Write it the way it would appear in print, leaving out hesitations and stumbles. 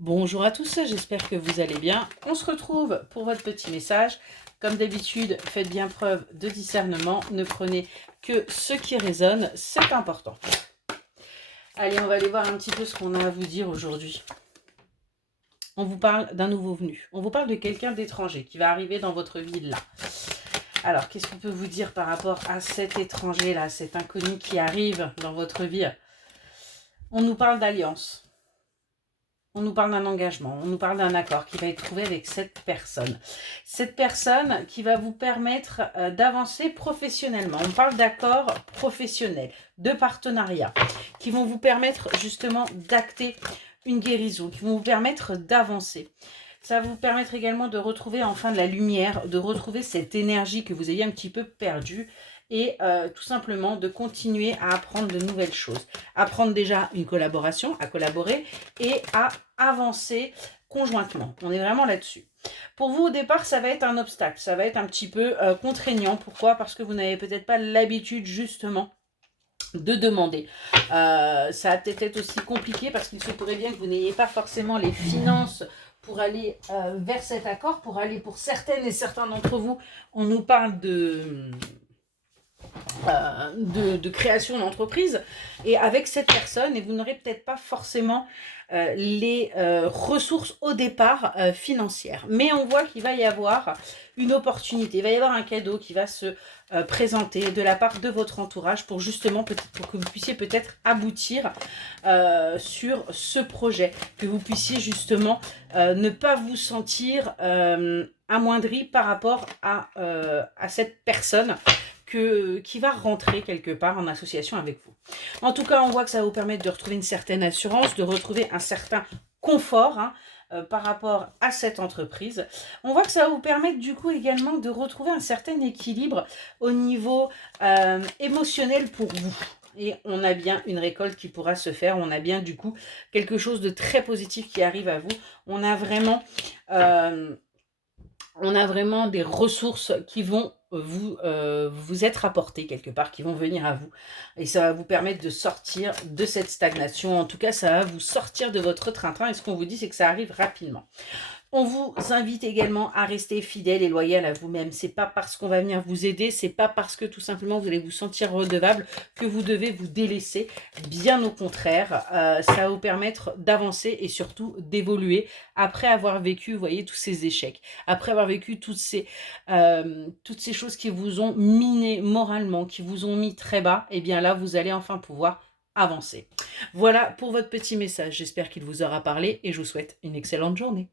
Bonjour à tous, j'espère que vous allez bien. On se retrouve pour votre petit message. Comme d'habitude, faites bien preuve de discernement. Ne prenez que ce qui résonne, c'est important. Allez, on va aller voir un petit peu ce qu'on a à vous dire aujourd'hui. On vous parle d'un nouveau venu. On vous parle de quelqu'un d'étranger qui va arriver dans votre vie là. Alors, qu'est-ce qu'on peut vous dire par rapport à cet étranger-là, cet inconnu qui arrive dans votre vie? On nous parle d'alliance. On nous parle d'un engagement, on nous parle d'un accord qui va être trouvé avec cette personne. Cette personne qui va vous permettre d'avancer professionnellement. On parle d'accords professionnels, de partenariats, qui vont vous permettre justement d'acter une guérison, qui vont vous permettre d'avancer. Ça va vous permettre également de retrouver enfin de la lumière, de retrouver cette énergie que vous aviez un petit peu perdue et tout simplement de continuer à apprendre de nouvelles choses. Apprendre déjà une collaboration, à collaborer et à avancer conjointement. On est vraiment là-dessus. Pour vous, au départ, ça va être un obstacle, ça va être un petit peu contraignant. Pourquoi? Parce que vous n'avez peut-être pas l'habitude justement de demander. Ça va peut-être être aussi compliqué parce qu'il se pourrait bien que vous n'ayez pas forcément les finances pour aller vers cet accord, pour aller pour certaines et certains d'entre vous. On nous parle de création d'entreprise et avec cette personne, et vous n'aurez peut-être pas forcément les ressources au départ financières. Mais on voit qu'il va y avoir une opportunité, il va y avoir un cadeau qui va se présenter de la part de votre entourage pour justement, pour que vous puissiez peut-être aboutir sur ce projet, que vous puissiez justement ne pas vous sentir amoindri par rapport à cette personne qui va rentrer quelque part en association avec vous. En tout cas, on voit que ça va vous permettre de retrouver une certaine assurance, de retrouver un certain confort par rapport à cette entreprise. On voit que ça va vous permettre du coup également de retrouver un certain équilibre au niveau émotionnel pour vous. Et on a bien une récolte qui pourra se faire, on a bien du coup quelque chose de très positif qui arrive à vous. On a vraiment des ressources qui vont vous être apportées quelque part, qui vont venir à vous. Et ça va vous permettre de sortir de cette stagnation. En tout cas, ça va vous sortir de votre train-train. Et ce qu'on vous dit, c'est que ça arrive rapidement. On vous invite également à rester fidèle et loyal à vous-même. C'est pas parce qu'on va venir vous aider, c'est pas parce que tout simplement vous allez vous sentir redevable que vous devez vous délaisser. Bien au contraire, ça va vous permettre d'avancer et surtout d'évoluer après avoir vécu, vous voyez, tous ces échecs, après avoir vécu toutes ces choses qui vous ont miné moralement, qui vous ont mis très bas. Et bien là, vous allez enfin pouvoir avancer. Voilà pour votre petit message. J'espère qu'il vous aura parlé et je vous souhaite une excellente journée.